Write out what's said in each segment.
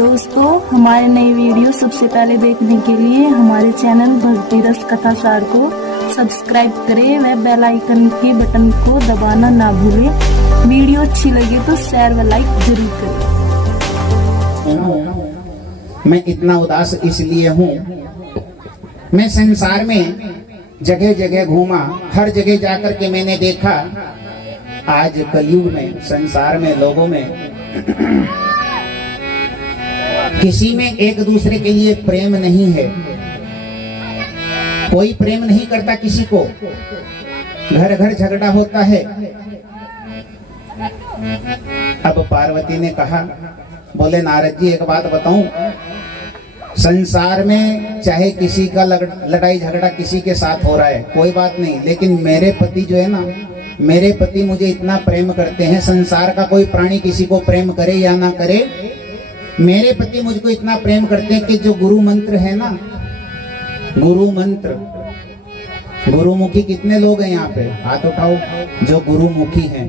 दोस्तों, हमारे नई वीडियो सबसे पहले देखने के लिए हमारे चैनल भक्ति रस कथा सार को सब्सक्राइब करें व बेल आइकन के बटन को दबाना ना भूलें। वीडियो अच्छी लगे तो शेयर व लाइक जरूर करें। मैं इतना उदास इसलिए हूँ, मैं संसार में जगह जगह घूमा, हर जगह जाकर के मैंने देखा आज कलयुग में संसार में लोगों में किसी में एक दूसरे के लिए प्रेम नहीं है। कोई प्रेम नहीं करता किसी को, घर घर झगड़ा होता है। अब पार्वती ने कहा, बोले नारद जी एक बात बताऊं, संसार में चाहे किसी का लड़ाई झगड़ा किसी के साथ हो रहा है कोई बात नहीं, लेकिन मेरे पति जो है ना, मेरे पति मुझे इतना प्रेम करते हैं। संसार का कोई प्राणी किसी को प्रेम करे या ना करे, मेरे पति मुझको इतना प्रेम करते हैं कि जो गुरु मंत्र है ना, गुरु मंत्र, गुरुमुखी कितने लोग हैं यहाँ पे, हाथ उठाओ जो गुरुमुखी हैं।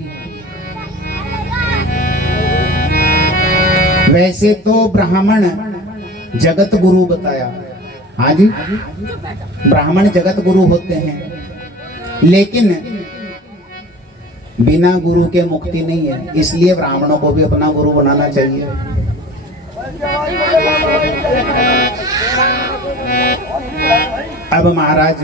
वैसे तो ब्राह्मण जगत गुरु बताया, हाँ जी, ब्राह्मण जगत गुरु होते हैं, लेकिन बिना गुरु के मुक्ति नहीं है। इसलिए ब्राह्मणों को भी अपना गुरु बनाना चाहिए। अब महाराज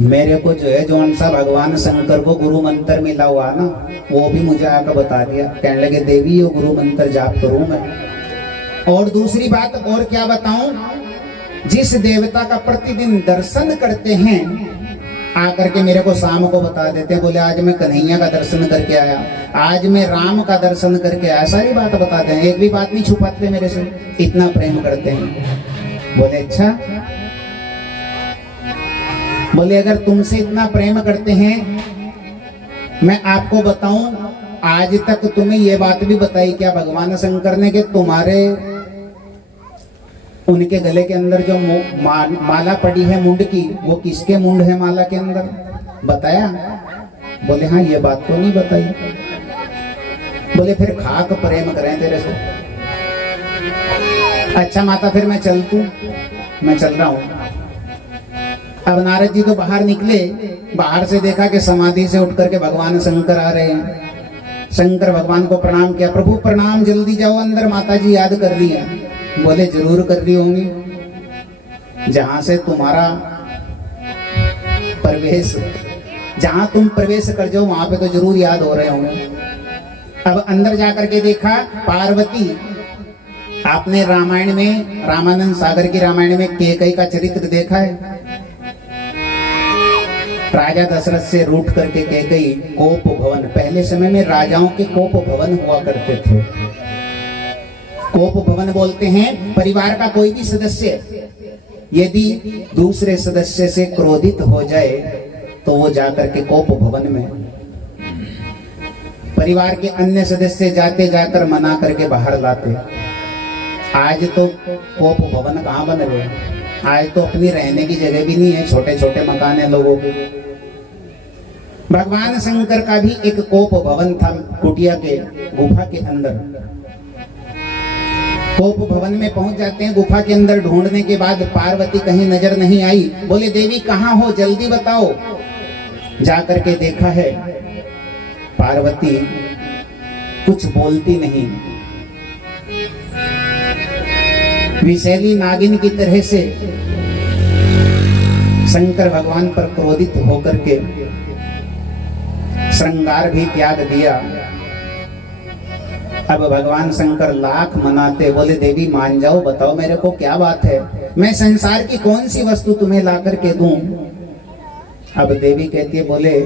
मेरे को जो है, जो सा भगवान शंकर को गुरु मंत्र मिला हुआ ना, वो भी मुझे आकर बता दिया। कहने लगे देवी ये गुरु मंत्र जाप करूं मैं। और दूसरी बात और क्या बताऊं, जिस देवता का प्रतिदिन दर्शन करते हैं आकर के मेरे को शाम को बता देते हैं, बोले आज मैं कन्हैया का दर्शन करके आया, आज मैं राम का दर्शन करके आया, सारी बात बताते हैं, एक भी बात नहीं छुपाते मेरे से, इतना प्रेम करते हैं। बोले अच्छा, बोले अगर तुमसे इतना प्रेम करते हैं, मैं आपको बताऊं, आज तक तुम्हें ये बात भी बताई क्या भगवान शंकर ने कि तुम्हारे उनके गले के अंदर जो माला पड़ी है मुंड की, वो किसके मुंड है माला के अंदर, बताया? बोले हाँ ये बात तो नहीं बताई। बोले फिर खाक प्रेम करें तेरे से। अच्छा माता फिर मैं चल रहा हूं। अब नारद जी तो बाहर निकले, बाहर से देखा कि समाधि से उठ करके भगवान शंकर आ रहे हैं। शंकर भगवान को प्रणाम किया, प्रभु प्रणाम, जल्दी जाओ अंदर, माता जी याद कर रही है। बोले जरूर कर रही होंगी, जहां से तुम्हारा प्रवेश, जहां तुम प्रवेश कर जाओ वहां पे तो जरूर याद हो रहे होंगे। अब अंदर जाकर के देखा पार्वती, आपने रामायण में, रामानंद सागर की रामायण में कैकेयी का चरित्र देखा है। राजा दशरथ से रूठ करके कैकेयी कोप भवन, पहले समय में राजाओं के कोप भवन हुआ करते थे। कोप भवन बोलते हैं परिवार का कोई भी सदस्य यदि दूसरे सदस्य से क्रोधित हो जाए तो वो जाकर के कोप भवन में, परिवार के अन्य सदस्य जाते जाकर मना करके बाहर लाते। आज तो कोप भवन कहाँ बन रहे, आज तो अपनी रहने की जगह भी नहीं है, छोटे छोटे मकान है लोगों के। भगवान शंकर का भी एक कोप भवन था कुटिया के गुफा के अंदर। कोप भवन में पहुंच जाते हैं, गुफा के अंदर ढूंढने के बाद पार्वती कहीं नजर नहीं आई। बोले देवी कहाँ हो, जल्दी बताओ। जाकर के देखा है पार्वती कुछ बोलती नहीं, विषैली नागिन की तरह से शंकर भगवान पर क्रोधित होकर के श्रृंगार भी त्याग दिया। अब भगवान शंकर लाख मनाते, बोले देवी मान जाओ, बताओ मेरे को क्या बात है, मैं संसार की कौन सी वस्तु तुम्हें ला करके दूं। अब देवी कहती है, बोले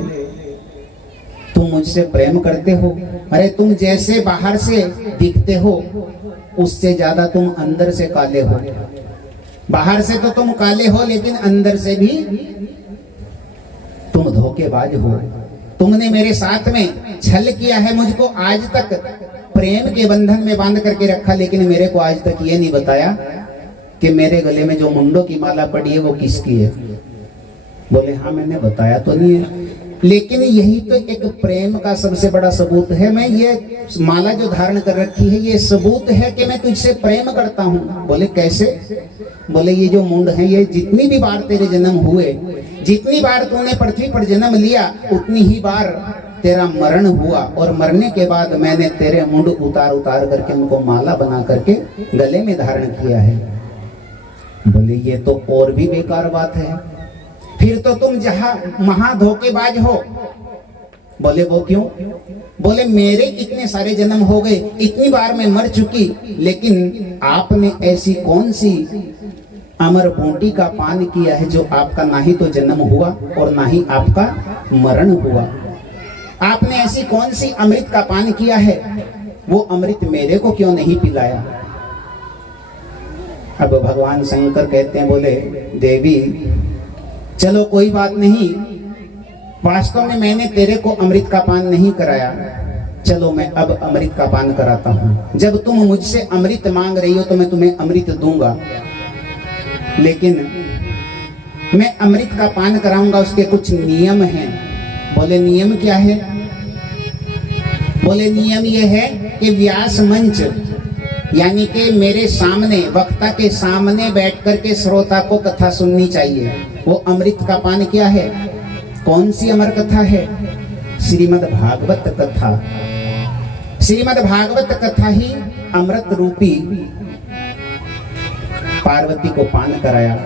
तुम मुझसे प्रेम करते हो, अरे तुम जैसे बाहर से दिखते हो उससे ज्यादा तुम अंदर से काले हो। बाहर से तो तुम काले हो लेकिन अंदर से भी तुम धोखेबाज हो। तुमने मेरे साथ में छल किया है, मुझको आज तक प्रेम के बंधन में बांध करके रखा, लेकिन मेरे को आज तक ये नहीं बताया कि मेरे गले में जो मुंडों की माला पड़ी है वो किसकी है। बोले हाँ मैंने बताया तो नहीं है। लेकिन यही तो एक प्रेम का सबसे बड़ा सबूत है। मैं ये माला जो धारण कर रखी है ये सबूत है कि मैं तुझसे प्रेम करता हूँ। बोले कैसे? बोले ये जो मुंड है ये जितनी भी बार तेरे जन्म हुए, जितनी बार तूने पृथ्वी पर जन्म लिया, उतनी ही बार तेरा मरण हुआ, और मरने के बाद मैंने तेरे मुंड उतार उतार करके उनको माला बना करके गले में धारण किया है। बोले ये तो और भी बेकार बात है, फिर तो तुम जहां महा धोखेबाज हो। बोले वो क्यों? बोले मेरे इतने सारे जन्म हो गए, इतनी बार मैं मर चुकी, लेकिन आपने ऐसी कौन सी अमर बूटी का पान किया है जो आपका ना ही तो जन्म हुआ और ना ही आपका मरण हुआ। आपने ऐसी कौन सी अमृत का पान किया है, वो अमृत मेरे को क्यों नहीं पिलाया? अब भगवान शंकर कहते हैं, बोले देवी चलो कोई बात नहीं, वास्तव में मैंने तेरे को अमृत का पान नहीं कराया, चलो मैं अब अमृत का पान कराता हूं। जब तुम मुझसे अमृत मांग रही हो तो मैं तुम्हें अमृत दूंगा, लेकिन मैं अमृत का पान कराऊंगा, उसके कुछ नियम हैं। बोले नियम क्या है? बोले नियम ये है कि व्यास मंच यानी कि मेरे सामने, वक्ता के सामने बैठ करके श्रोता को कथा सुननी चाहिए। वो अमृत का पान क्या है? कौन सी अमर कथा है? श्रीमद् भागवत कथा। श्रीमद् भागवत कथा ही अमृत रूपी पार्वती को पान कराया।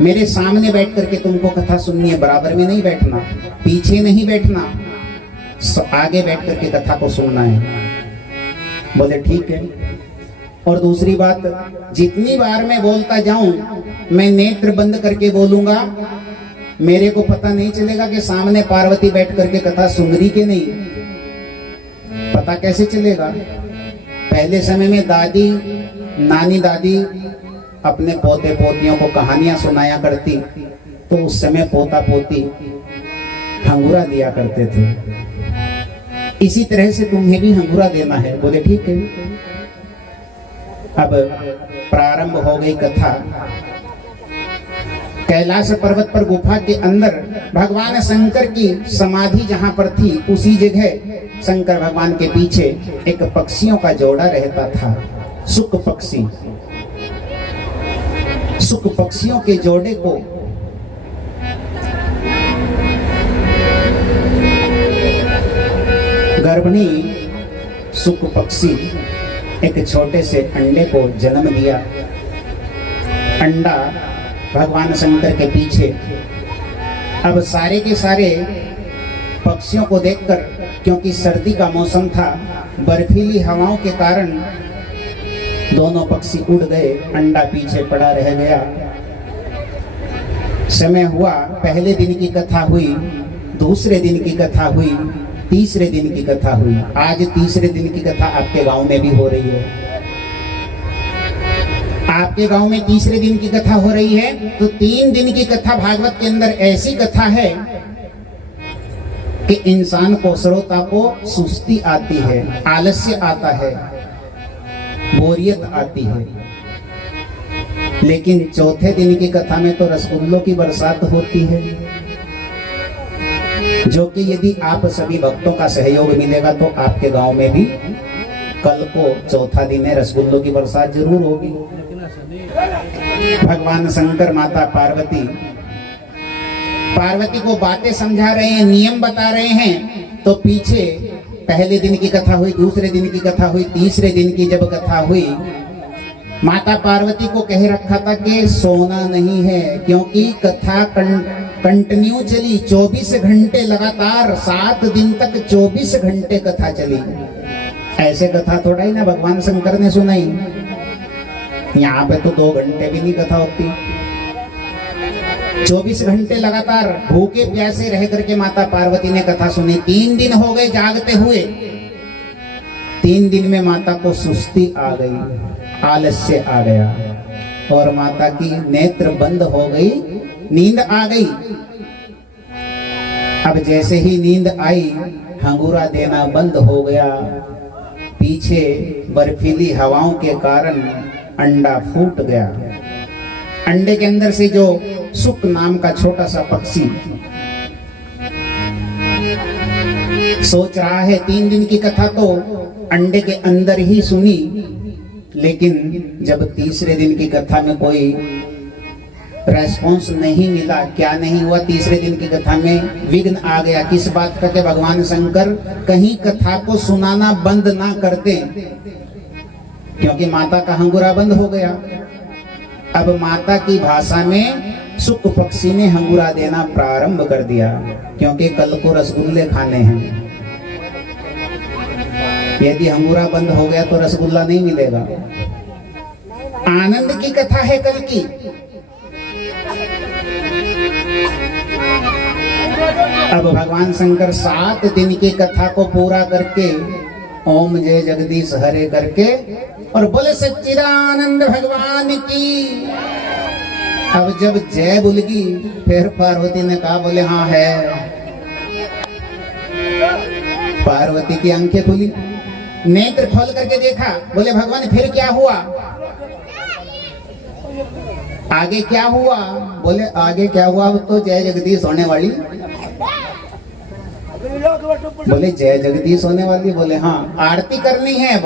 मेरे सामने बैठ करके तुमको कथा सुननी है, बराबर में नहीं बैठना, पीछे नहीं बैठना, आगे बैठ करके कथा को सुनना है। बोले ठीक है। और दूसरी बात, जितनी बार मैं बोलता जाऊं मैं नेत्र बंद करके बोलूंगा, मेरे को पता नहीं चलेगा कि सामने पार्वती बैठ करके कथा सुन रही कि नहीं। पता कैसे चलेगा? पहले समय में दादी, नानी दादी अपने पोते पोतियों को कहानियां सुनाया करती, तो उस समय पोता पोती हंगुरा दिया करते थे। इसी तरह से तुम्हें भी हंगुरा देना है। बोले ठीक है। अब प्रारंभ हो गई कथा। कैलाश पर्वत पर गुफा के अंदर भगवान शंकर की समाधि जहां पर थी, उसी जगह शंकर भगवान के पीछे एक पक्षियों का जोड़ा रहता था, सुक पक्षी। सुक पक्षियों के जोड़े को गर्भिणी सुक पक्षी एक छोटे से अंडे को जन्म दिया। अंडा भगवान शंकर के पीछे। अब सारे के सारे पक्षियों को देखकर, क्योंकि सर्दी का मौसम था, बर्फीली हवाओं के कारण दोनों पक्षी उड़ गए, अंडा पीछे पड़ा रह गया। समय हुआ, पहले दिन की कथा हुई, दूसरे दिन की कथा हुई, तीसरे दिन की कथा हुई। आज तीसरे दिन की कथा आपके गांव में भी हो रही है। आपके गांव में तीसरे दिन की कथा हो रही है, तो 3 दिन की कथा भागवत के अंदर ऐसी कथा है कि इंसान को, श्रोता को सुस्ती आती है, आलस्य आता है, बोरियत आती है। लेकिन चौथे दिन की कथा में तो रसगुल्लों की बरसात होती है, जो कि यदि आप सभी भक्तों का सहयोग मिलेगा तो आपके गांव में भी कल को चौथा दिन है, रसगुल्लों की बरसात जरूर होगी। भगवान शंकर, माता पार्वती, पार्वती को बातें समझा रहे हैं, नियम बता रहे हैं। तो पीछे पहले दिन की कथा हुई, दूसरे दिन की कथा हुई, तीसरे दिन की जब कथा हुई, माता पार्वती को कह रखा था कि सोना नहीं है, क्योंकि कथा कंटिन्यू चली 24 घंटे लगातार, 7 दिन तक 24 घंटे कथा चली। ऐसे कथा थोड़ा ही ना भगवान शंकर ने सुनाई। यहाँ पे तो 2 घंटे भी नहीं कथा होती। 24 घंटे लगातार भूखे प्यासे रह करके माता पार्वती ने कथा सुनी। 3 दिन हो गए जागते हुए। 3 दिन में माता को सुस्ती आ गई, आलस्य आ गया, और माता की नेत्र बंद हो गई, नींद आ गई। अब जैसे ही नींद आई, हंगूरा देना बंद हो गया। पीछे बर्फीली हवाओं के कारण अंडा फूट गया। अंडे के अंदर से जो सुक नाम का छोटा सा पक्षी सोच रहा है 3 दिन की कथा तो अंडे के अंदर ही सुनी, लेकिन जब तीसरे दिन की कथा में कोई रेस्पॉन्स नहीं मिला, क्या नहीं हुआ, तीसरे दिन की कथा में विघ्न आ गया। किस बात का? कि भगवान शंकर कहीं कथा को सुनाना बंद ना कर दें, क्योंकि माता का हंगुरा बंद हो गया। अब माता की भाषा में सुख पक्षी ने हंगुरा देना प्रारंभ कर दिया, क्योंकि कल को रसगुल्ले खाने हैं। यदि हंगुरा बंद हो गया तो रसगुल्ला नहीं मिलेगा। आनंद की कथा है कल की। अब भगवान शंकर 7 दिन की कथा को पूरा करके ओम जय जगदीश हरे करके और बोले सच्चिदानंद भगवान की। अब जब जय बुलगी, फिर पार्वती ने कहा, बोले हाँ है। पार्वती की आंखें खुली, नेत्र खोल करके देखा, बोले भगवान फिर क्या हुआ? आगे क्या हुआ? बोले आगे क्या हुआ, तो जय जगदीश होने वाली। बोले जय जगदीश होने वाली? बोले हाँ। आरती करनी है अब?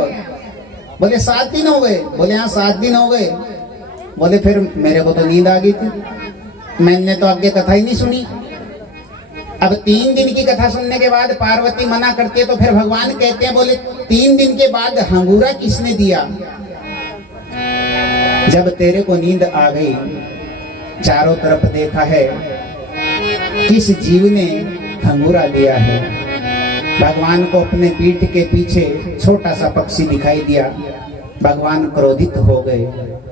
बोले 7 दिन हो गए। बोले हाँ 7 दिन हो गए। बोले फिर मेरे को तो नींद आ गई थी, मैंने तो आगे कथा ही नहीं सुनी। अब 3 दिन की कथा सुनने के बाद पार्वती मना करती है, तो फिर भगवान कहते हैं, बोले 3 दिन के बाद हंगूरा किसने दिया? जब तेरे को नींद आ गई, चारों तरफ देखा है, किस जीव ने हंगूरा दिया है? भगवान को अपने पीठ के पीछे छोटा सा पक्षी दिखाई दिया। भगवान क्रोधित हो गए।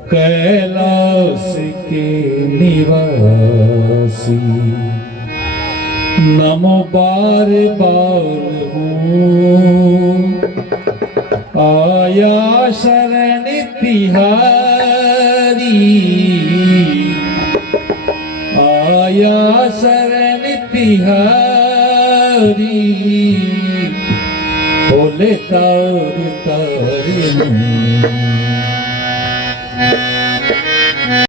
कैलाश के निवासी नमो बार बार हूँ, आया शरण तिहारी, आया शरण तिहारी, बोले तार तार